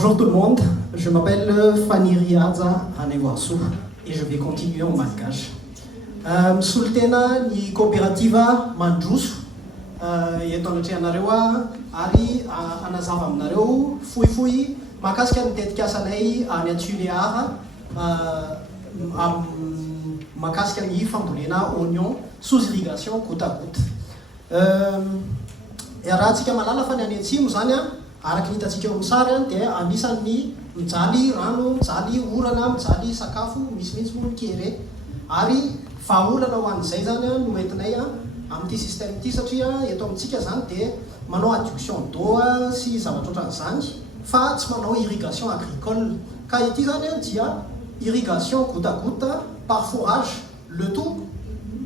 Bonjour tout le monde, je m'appelle Fanny Riaza Anevoarsou et je vais continuer en malgache. Soltena ni coopérativa Mandroso eto anatrehanareo ary anazava aminareo fohifohy mahakasika ny tetikasanay any Antsuleara mahakasika ny fambolena oignon sous irrigation goutte à goutte. Raha antsika malala fa ny any atsimo zany araky nitatsika eo amin'ny sary dia anisan'ny mijaly rano, mijaly orana, mijaly sakafo misy moa kere ary vahaolana ho an'izay zany no entinay amin'ity système ity satria eto amintsika zany dia manao adduction d'eau sy zavatra ohatran'izany fa tsy manao irrigation agricole ka ity zany dia irrigation goutte à goutte par forage, le tout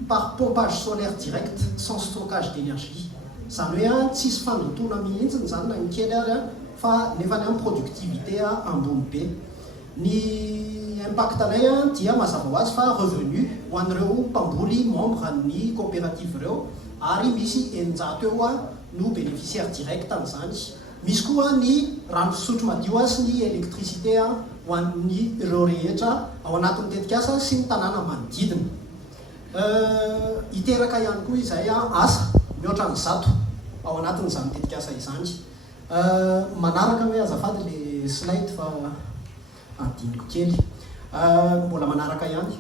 par pompage solaire direct sans stockage d'énergie. Zany hoe tsisy fandotona mihitsy zany na ny kely ary fa nefa ny productivité ambony be. Ny impact anay dia mazava ho azy fa revenu ho an'ireo mpamboly membre ny coopérative ireo ary misy 100 eo no bénéficiaire direct amin'izany. Misy koa ny rano fisotro madio sy ny électricité ho an'ny ireo rehetra ao anatin'ny tetikasa sy ny tanàna manodidina. Iteraka ihany koa izay asa mihoatra ny zato ao anatin'izany tetikasa izany. Manaraka hoe azafady le slide fa adiniko kely. Mbola manaraka ihany.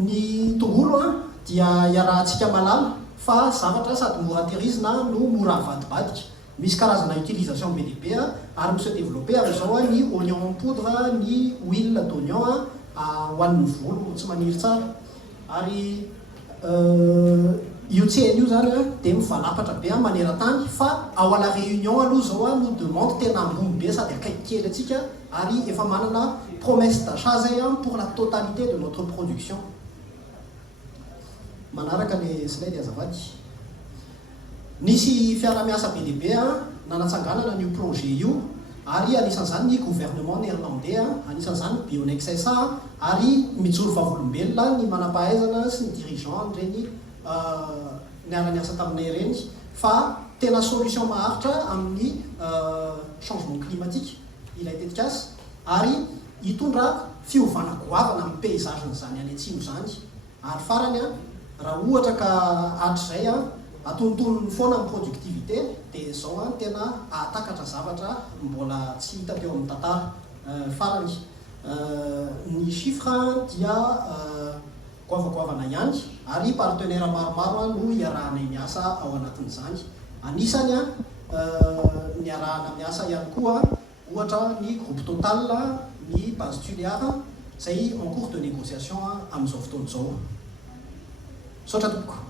Ny tongolo dia iarahantsika malala fa zavatra sady mora tehirizina no mora avadibadika. Misy karazana utilisation be dia be ary misy développé amin'izao ny oignon en poudre, ny huile d'oignon ho an'ny volo tsy maniry tsara. Ary io tsena io zany dia mivalapatra be maneran-tany fa ao à la Réunion aloha zao no demande tena ambony be sady akaiky kely atsika ary efa manana promesse d'achat zay pour la totalité de notre production. Manaraka le slide azafady. Nisy fiara-miasa be dia be nanatsanganana n'io projet io ary anisan'izany ny gouvernement néerlandais anisan'izany Bionex SA ary mijoro vavolombelona ny manampahaizana sy ny dirigeant reny niara-niasa taminay reny fa tena solution maharitra amin'ny changement climatique ilay tetikasa ary hitondra fiovana goavana amin'ny paysage zany any atsimo zany. Ary farany raha ohatra ka hatrizay atontonony foana amin'ny productivité dia zao tena ahatakatra zavatra mbola tsy hita teo amin'ny tantara. Farany ny chiffre dia goavagoavana ihany ary partenaire maromaro no iarahanay miasa ao anatin'izany. Anisany niarahana miasa ihany koa ohatra ny groupe Total, ny base Tuliara izay en cours de négociation amin'izao fotoana izao. Sotra tompoko.